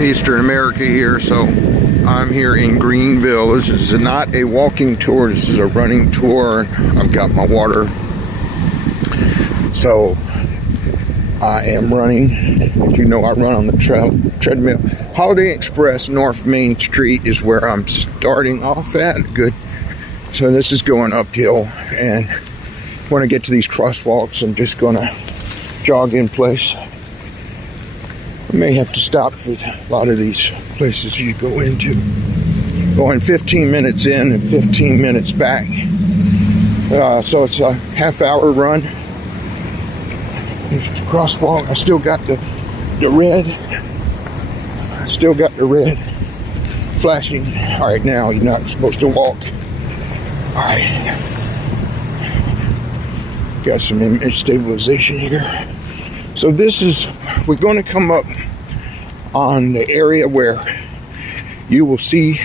Eastern America here, so I'm here in Greenville. This is not a walking tour, this is a running tour. I've got my water, so I am running. As you know, I run on the treadmill. Holiday Express North Main Street is where I'm starting off at. Good. So this is going uphill, and when I get to these crosswalks, I'm just gonna jog in place. I may have to stop for a lot of these places you go into. Going 15 minutes in and 15 minutes back. So it's a half-hour run. There's the crosswalk. I still got the red. I still got the red flashing. All right, now you're not supposed to walk. All right. Got some image stabilization here. So this is, we're going to come up on the area where you will see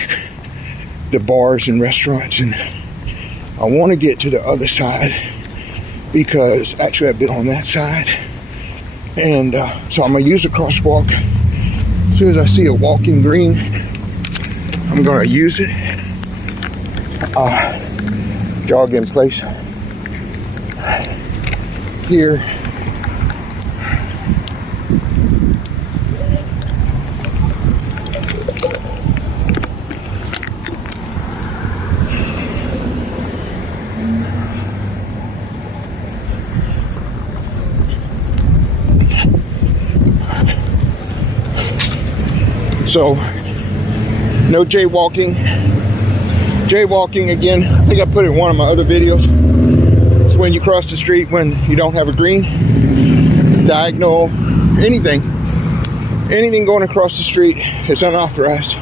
the bars and restaurants, and I want to get to the other side because actually I've been on that side, and so I'm going to use a crosswalk. As soon as I see a walking green, I'm going to use it. Jog in place here. So, no jaywalking. Jaywalking, again, I think I put it in one of my other videos. It's when you cross the street when you don't have a green, diagonal, anything going across the street is unauthorized.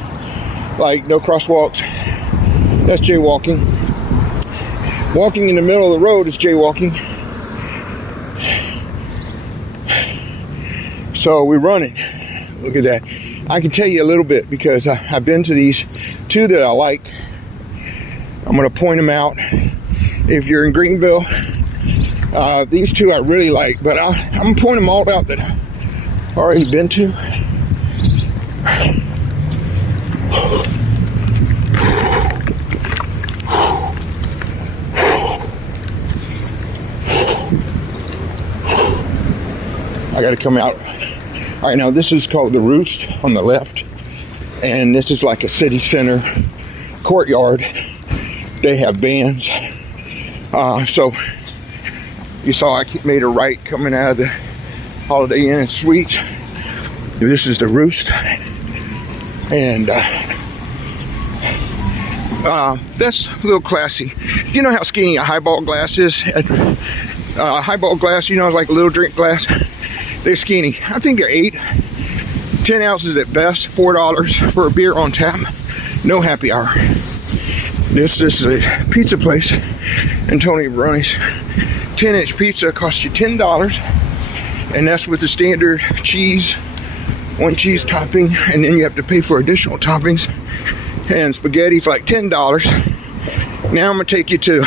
Like no crosswalks, that's jaywalking. Walking in the middle of the road is jaywalking. So we're running. Look at that. I can tell you a little bit because I've been to these two that I like. I'm going to point them out. If you're in Greenville, these two I really like, but I'm going to point them all out that I've already been to. I got to come out. All right, now this is called the Roost on the left, and this is like a city center courtyard. They have bands. So you saw I made a right coming out of the Holiday Inn and Suites. This is the Roost, and that's a little classy. You know how skinny a highball glass is? A highball glass, you know, like a little drink glass. They're skinny. I think they're 10 ounces at best, $4 for a beer on tap. No happy hour. This is a pizza place in Tony Baroni's. 10-inch pizza costs you $10, and that's with the standard cheese, one cheese topping, and then you have to pay for additional toppings. And spaghetti's like $10. Now I'm gonna take you to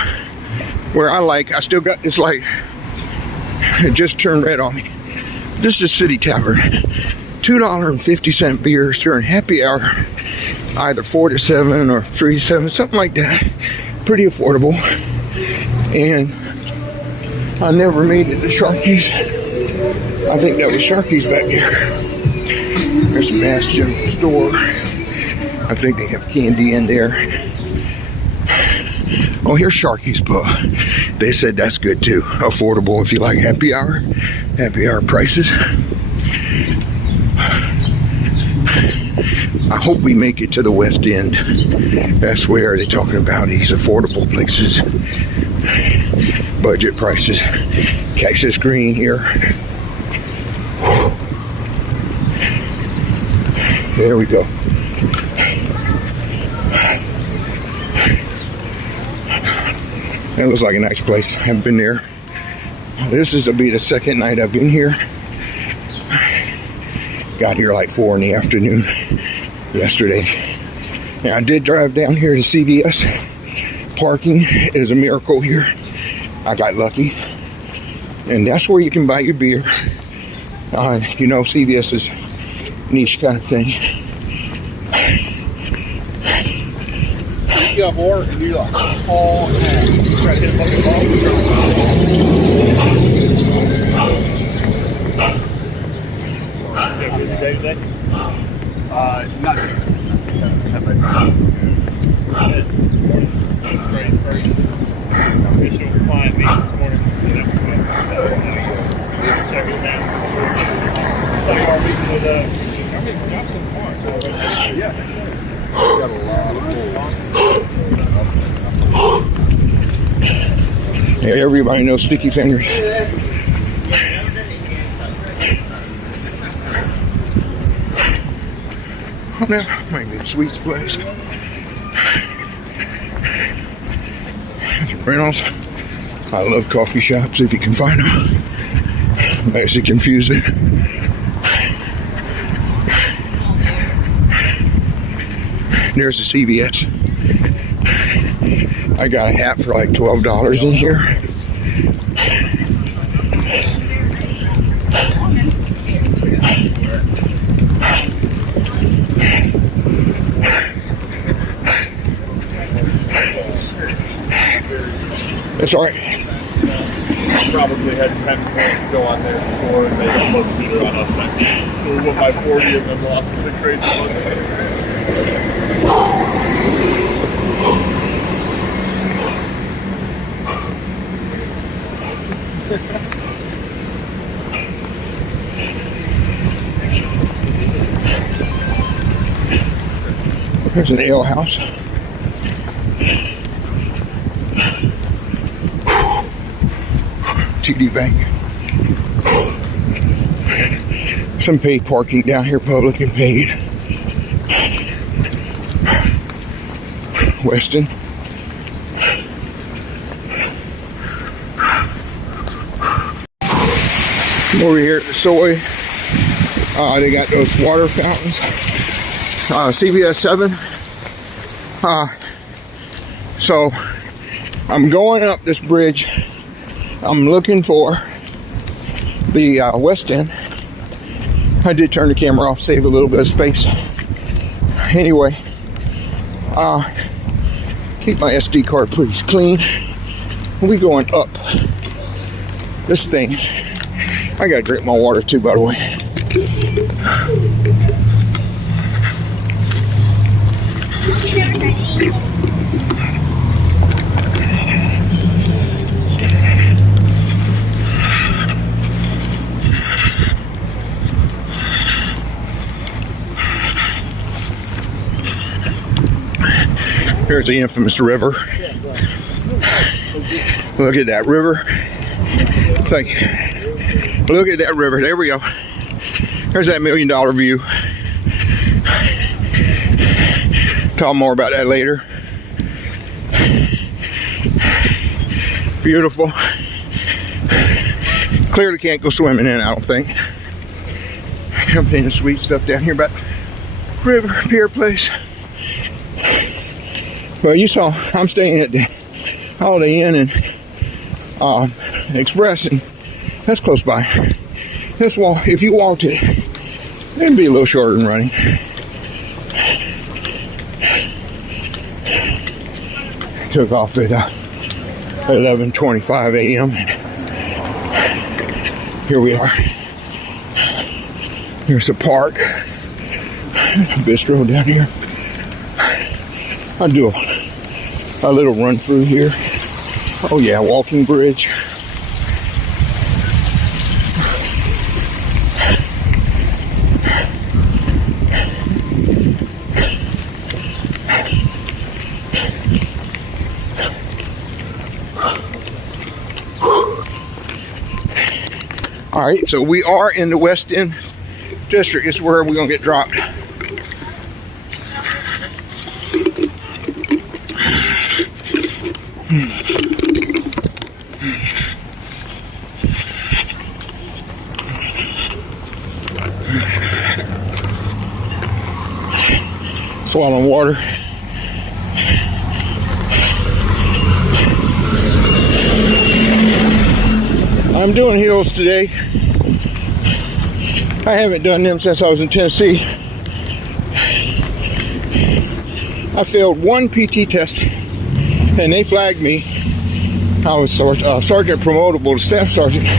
where I still got this light. It just turned red on me. This is City Tavern. $2.50 beers during happy hour, either 4 to 7 or 3 to 7, something like that. Pretty affordable. And I never made it to Sharky's. I think that was Sharky's back there. There's a Mass General store. I think they have candy in there. Oh, here's Sharky's Pub. They said that's good too. Affordable if you like happy hour prices. I hope we make it to the West End. That's where they're talking about these affordable places. Budget prices. Catch this green here. There we go. That looks like a nice place. I haven't been there. This will be the second night I've been here. Got here like 4 in the afternoon yesterday. And I did drive down here to CVS. Parking is a miracle here. I got lucky. And that's where you can buy your beer. You know, CVS is niche kind of thing. You got more and you like all try to hit a fucking ball. You have a busy day today? Not It's crazy. Official client meeting this morning. Check it out. So you are meeting with Johnson Park. Yeah. Got a lot of Yeah, everybody knows sticky fingers. Oh, now, might be a sweet place. Reynolds. I love coffee shops if you can find them. Makes it confusing. There's the CVS. I got a hat for like $12 in here. It's all right. Probably had 10 points go on their score and they got most beater on us that game. So we won by 40 and then lost to the crazy one. There's an ale house. TD Bank. Some paid parking down here, public and paid. Weston. Over here at the soy, they got those water fountains. CVS 7. So I'm going up this bridge. I'm looking for the West End. I did turn the camera off, save a little bit of space. Anyway, keep my SD card please clean. We going up this thing. I gotta drink my water too, by the way. Here's the infamous river. Look at that river. Look at that river. There we go. There's that $1 million view. Talk more about that later. Beautiful. Clearly can't go swimming in, I don't think. I'm seeing the sweet stuff down here about River Pier Place. Well, you saw I'm staying at the Holiday Inn and Express, and that's close by. This wall, if you walked it, it'd be a little shorter than running. Took off at 11:25 a.m. and here we are. There's a park, bistro down here. I'll do a little run through here. Oh yeah, walking bridge. All right, so we are in the West End district. It's where we're gonna get dropped. Swallowing water. I'm doing hills today. I haven't done them since I was in Tennessee. I failed one PT test, and they flagged me. I was sergeant promotable to staff sergeant.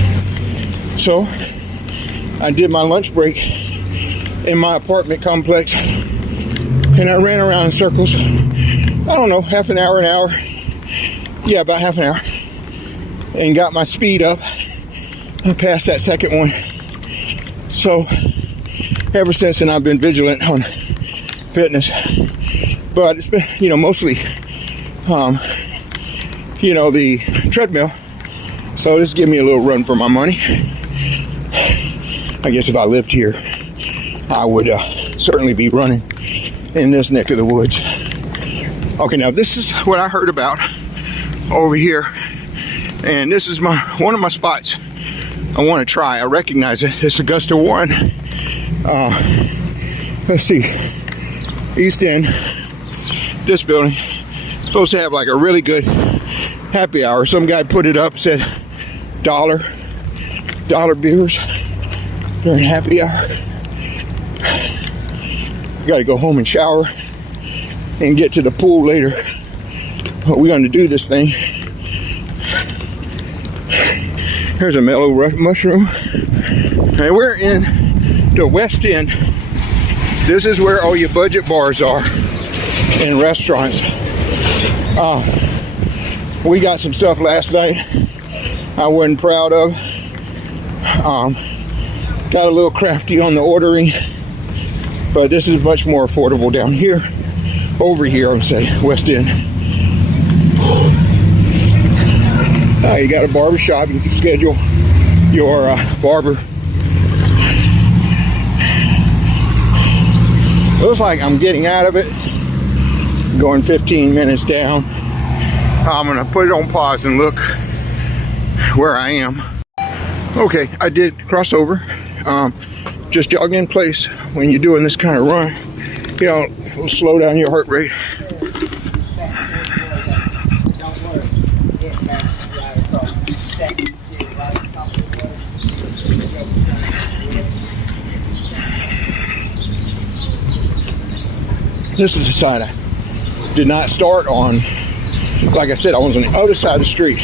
So I did my lunch break in my apartment complex, and I ran around in circles. I don't know, half an hour. Yeah, about half an hour. And got my speed up. I passed that second one. So ever since then, I've been vigilant on fitness. But it's been, mostly, the treadmill. So this gives me a little run for my money. I guess if I lived here, I would certainly be running in this neck of the woods. Okay, now this is what I heard about over here. And this is one of my spots I want to try. I recognize it. It's Augusta 1. Let's see. East End. This building. Supposed to have like a really good happy hour. Some guy put it up, said dollar beers during happy hour. Got to go home and shower and get to the pool later. But we're going to do this thing. Here's a mellow mushroom. And we're in the West End. This is where all your budget bars are and restaurants. We got some stuff last night I wasn't proud of. Got a little crafty on the ordering, but this is much more affordable down here. Over here, I'm saying, West End. You got a barber shop. You can schedule your barber. Looks like I'm getting out of it. Going 15 minutes down. I'm gonna put it on pause and look where I am. Okay, I did cross over. Just jog in place when you're doing this kind of run. It'll slow down your heart rate. This is the side I did not start on. Like I said, I was on the other side of the street.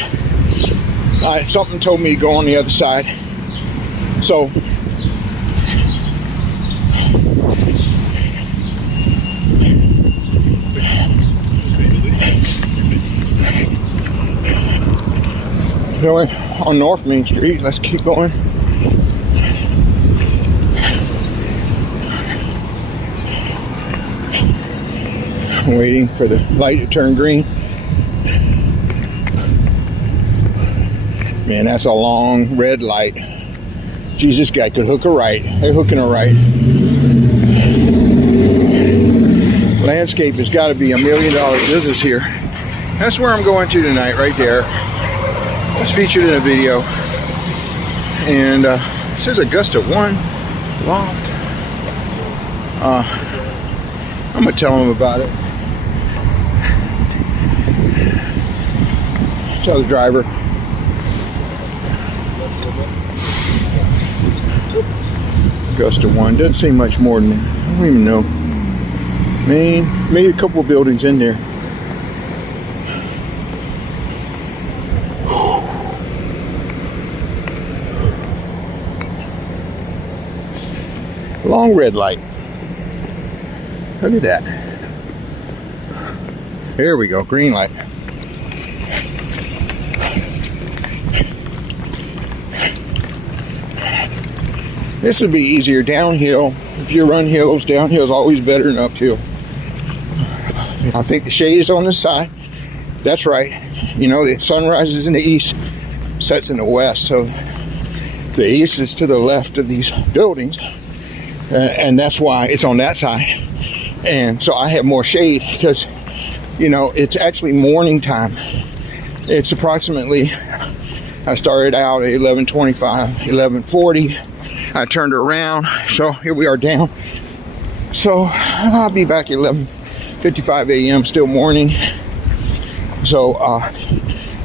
Something told me to go on the other side. So, going on North Main Street. Let's keep going. I'm waiting for the light to turn green. Man, that's a long red light. Geez, this guy could hook a right. They're hooking a right. Landscape has got to be $1 million business here. That's where I'm going to tonight, right there. It's featured in a video. And it says Augusta 1 Loft. I'm going to tell them about it. Tell the driver. Augusta 1. Doesn't seem much more than that. I don't even know. Maybe a couple of buildings in there. Long red light. Look at that. There we go. Green light. This would be easier downhill. If you run hills, downhill is always better than uphill. I think the shade is on the side. That's right. The sun rises in the east, sets in the west. So the east is to the left of these buildings. And that's why it's on that side. And so I have more shade because, it's actually morning time. It's approximately, I started out at 11:25, 11:40. I turned around, so here we are down. So I'll be back at 11:55 a.m. still morning. So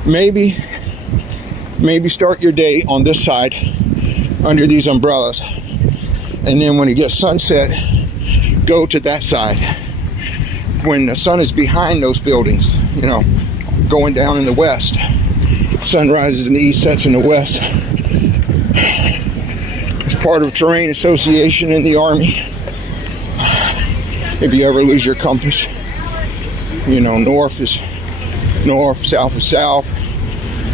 maybe start your day on this side under these umbrellas. And then when it gets sunset, go to that side. When the sun is behind those buildings, you know, going down in the west. Sun rises in the east, sets in the west. It's part of terrain association in the Army. If you ever lose your compass, you know, north is north, south is south,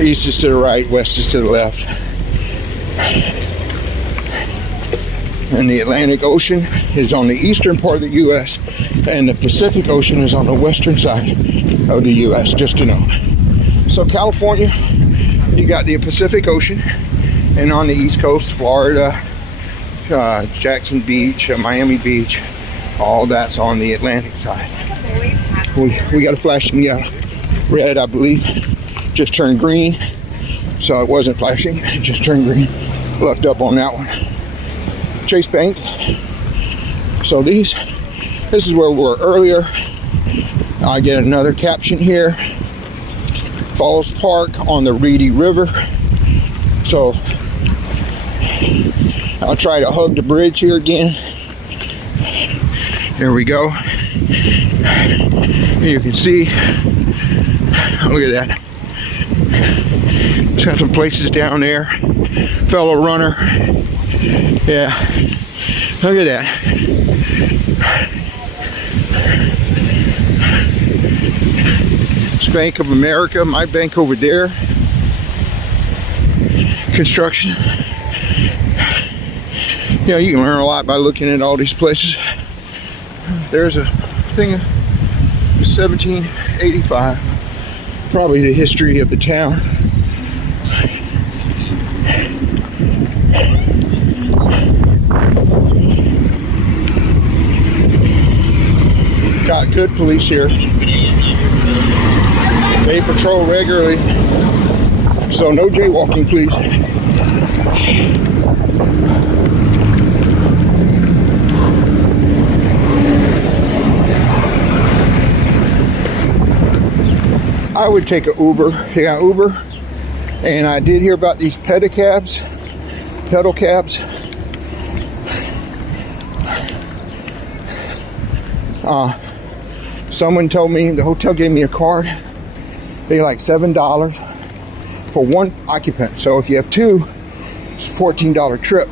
east is to the right, west is to the left. And the Atlantic Ocean is on the eastern part of the U.S. and the Pacific Ocean is on the western side of the U.S., just to know. So California, you got the Pacific Ocean, and on the East Coast, Florida, Jackson Beach, Miami Beach, all that's on the Atlantic side. We got a flashing red, I believe. Just turned green, so it wasn't flashing. It just turned green. Looked up on that one. Chase Bank. So this is where we were earlier. I get another caption here. Falls Park on the Reedy River. So I'll try to hug the bridge here again. There we go. You can see, look at that. Just got some places down there. Fellow runner. Yeah. Look at that. It's Bank of America, my bank over there. Construction. You know, you can learn a lot by looking at all these places. There's a thing of 1785. Probably the history of the town. Got good police here. They patrol regularly. So no jaywalking, please. I would take an Uber. Yeah, Uber. And I did hear about these pedicabs. Pedal cabs. Someone told me, the hotel gave me a card. They like $7 for one occupant. So if you have two, it's a $14 trip.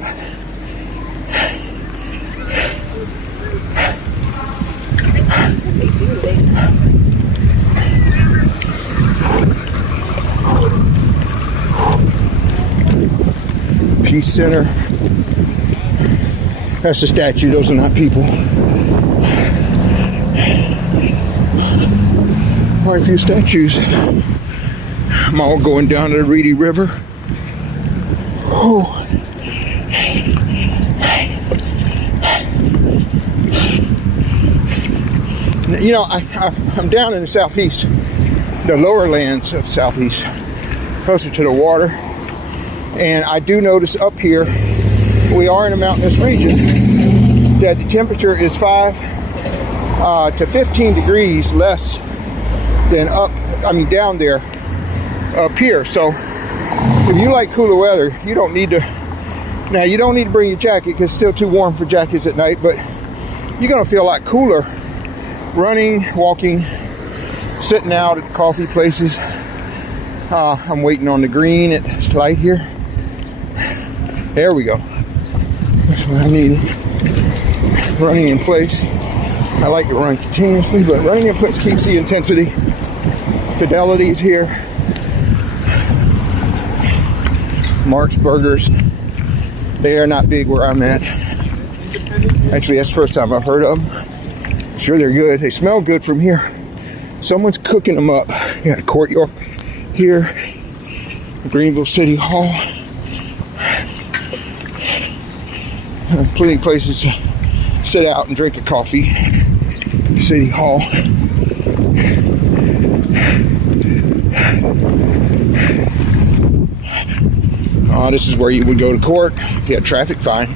Peace Center. That's a statue. Those are not people. Quite a few statues. I'm all going down to the Reedy River. Oh. You know, I'm down in the southeast, the lower lands of southeast, closer to the water. And I do notice up here, we are in a mountainous region, that the temperature is 5 to 15 degrees less than down there, up here. So if you like cooler weather, you don't need to, now you don't need to bring your jacket because it's still too warm for jackets at night, but you're gonna feel a lot cooler running, walking, sitting out at coffee places. I'm waiting on the green at this light here. There we go. That's what I need. Running in place. I like to run continuously, but running in place keeps the intensity. Fidelity's here. Mark's Burgers. They are not big where I'm at. Actually, that's the first time I've heard of them. I'm sure they're good. They smell good from here. Someone's cooking them up. You got a courtyard here. Greenville City Hall. Plenty of places to sit out and drink a coffee. City Hall. This is where you would go to court if you had traffic fine.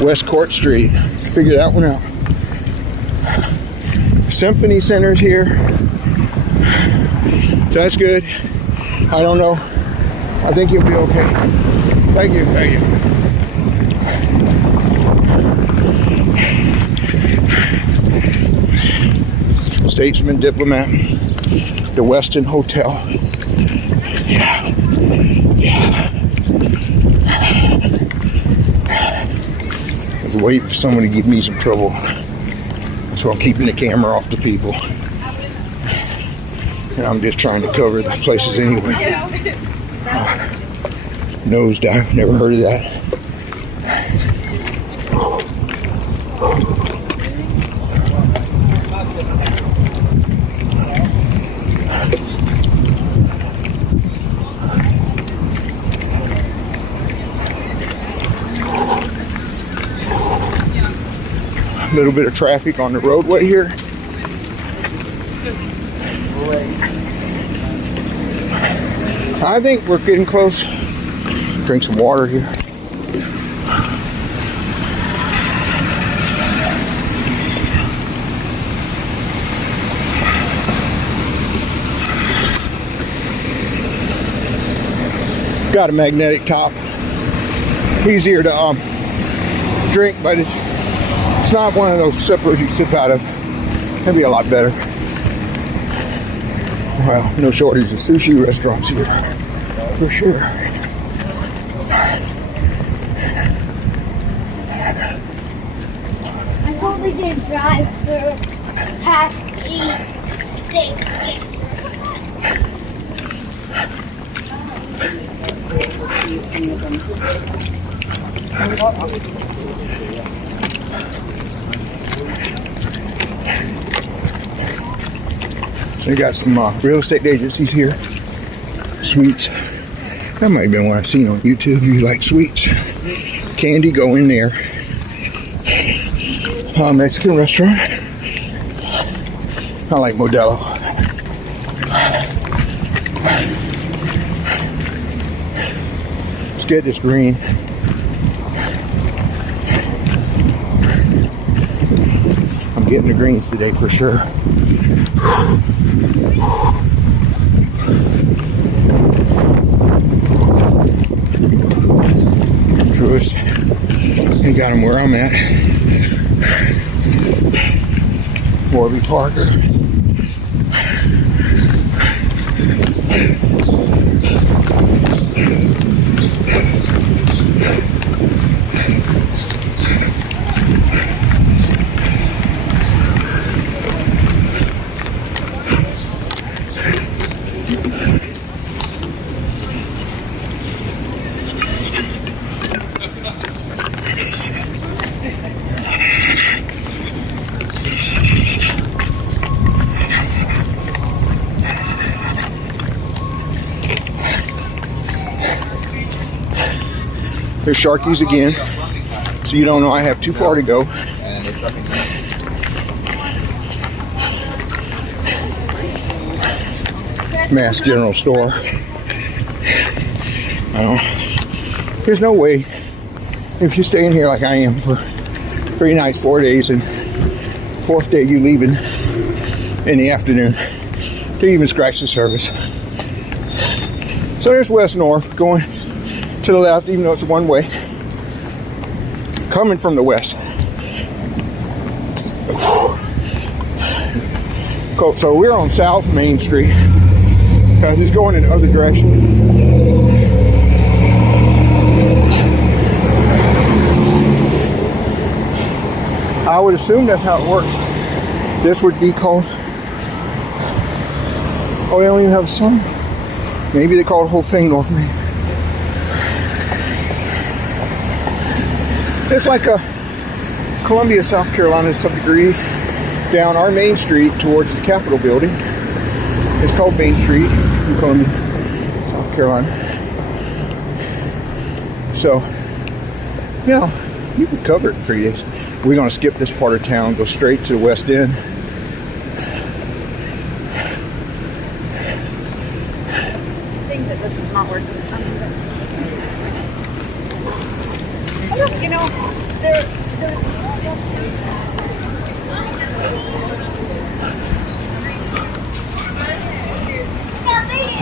West Court Street. Figure that one out. Symphony Center's here. That's good. I don't know. I think you'll be okay. Thank you. Thank you. statesman, diplomat, the Westin Hotel. Yeah. Yeah. I was waiting for someone to give me some trouble. So I'm keeping the camera off the people. And I'm just trying to cover the places anyway. Nosedive, never heard of that. A little bit of traffic on the roadway here. I think we're getting close. Drink some water here. Got a magnetic top. Easier to drink, but it's not one of those sippers you sip out of. That'd be a lot better. Well, no shortage of sushi restaurants here, for sure. I totally did drive for past 8 states. They got some real estate agencies here. Sweets. That might have been what I've seen on YouTube. You like sweets. Candy, go in there. Mexican restaurant. I like Modelo. Let's get this green. I'm getting the greens today for sure. Truest. They got them where I'm at. Warby Parker. There's Sharkies again, so you don't know I have too far to go. Mass General Store. There's no way, if you stay in here like I am for 3 nights, 4 days, and 4th day you leaving in the afternoon, to even scratch the surface. So there's West North going to the left, even though it's one way, coming from the west. Cool. So we're on South Main Street because it's going in the other direction. I would assume that's how it works. This would be called, oh, they don't even have a sign. Maybe they call the whole thing North Main. It's like a Columbia, South Carolina to some degree, down our main street towards the Capitol building. It's called Main Street in Columbia, South Carolina. So, yeah, you could cover it in 3 days. We're going to skip this part of town, go straight to the West End. I think that this is not working. You know,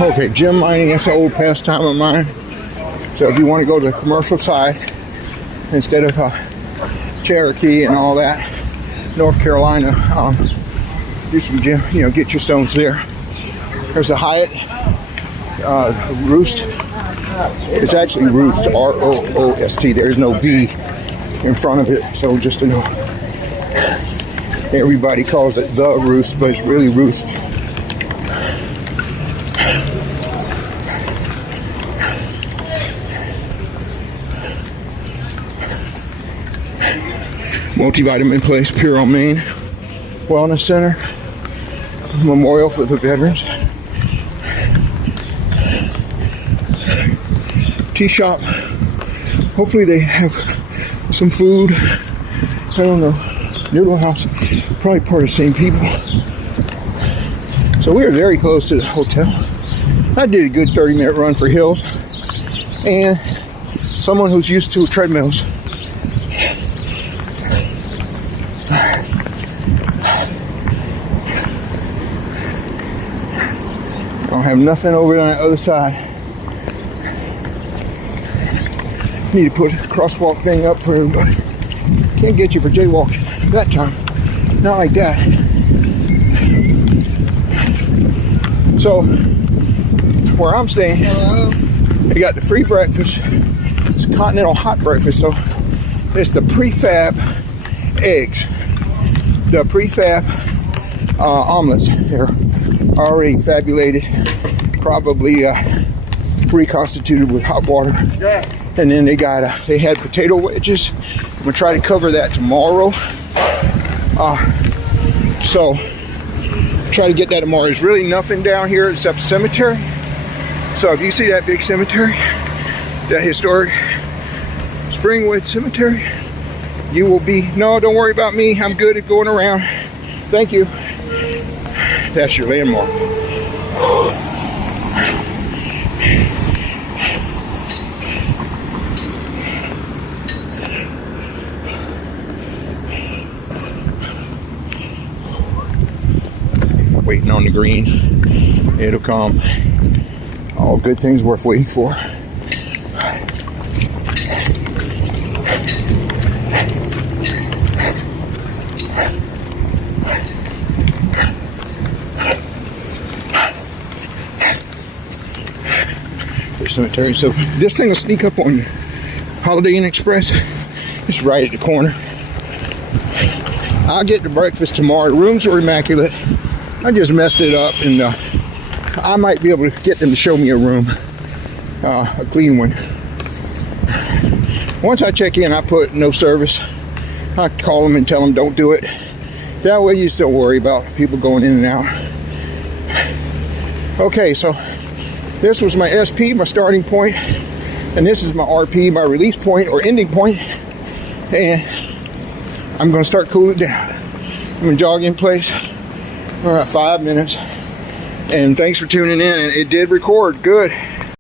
Okay, gem mining, that's an old pastime of mine. So if you want to go to the commercial side, instead of Cherokee and all that, North Carolina, do some gym, get your stones there. There's a Hyatt Roost. It's actually Roost, R-O-O-S-T. There's no V in front of it, so just to know. Everybody calls it the Roost, but it's really Roost. Multivitamin place, Pure on Main. Wellness Center. Memorial for the veterans. Tea shop. Hopefully they have some food. I don't know. Noodle house. Probably part of the same people. So we are very close to the hotel. I did a good 30-minute run for hills. And someone who's used to treadmills. Don't have nothing over on the other side. Need to put a crosswalk thing up for everybody. Can't get you for jaywalking that time. Not like that. So, where I'm staying, they got the free breakfast. It's a continental hot breakfast, so it's the prefab eggs. The prefab omelets. They're already fabulated, probably reconstituted with hot water. And then they had potato wedges. I'm gonna try to cover that tomorrow. So try to get that tomorrow. There's really nothing down here except cemetery. So if you see that big cemetery, that historic Springwood Cemetery, you will be, no, don't worry about me. I'm good at going around. Thank you. That's your landmark. Waiting on the green. It'll come. All good things worth waiting for. Cemetery. So this thing will sneak up on you. Holiday Inn Express. It's right at the corner. I'll get the breakfast tomorrow. The rooms are immaculate. I just messed it up, and I might be able to get them to show me a room, a clean one. Once I check in, I put no service. I call them and tell them don't do it. That way you still worry about people going in and out. Okay, so this was my SP, my starting point, and this is my RP, my release point or ending point. And I'm going to start cooling down. I'm going to jog in place for about 5 minutes. And thanks for tuning in. And it did record good.